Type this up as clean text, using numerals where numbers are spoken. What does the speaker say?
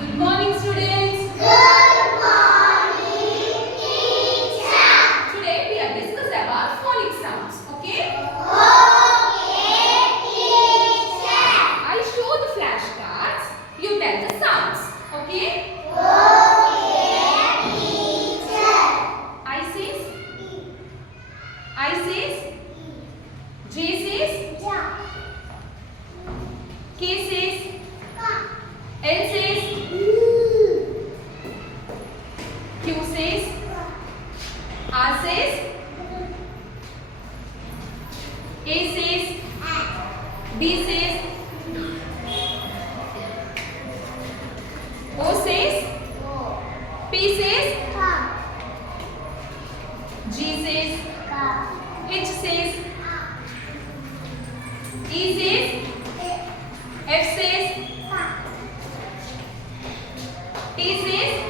Good morning, students. Good morning, teacher. Today we are discussing about phonic sounds. Okay? Okay, teacher. I show the flashcards. You tell the sounds. Okay? Okay, teacher. I says. I says. J says. Ja. K says. Ka. L says. Q says. R says. A says. B says. O says. P says. Ka. G says. Ka. H says. E says. F says. Ka. T says.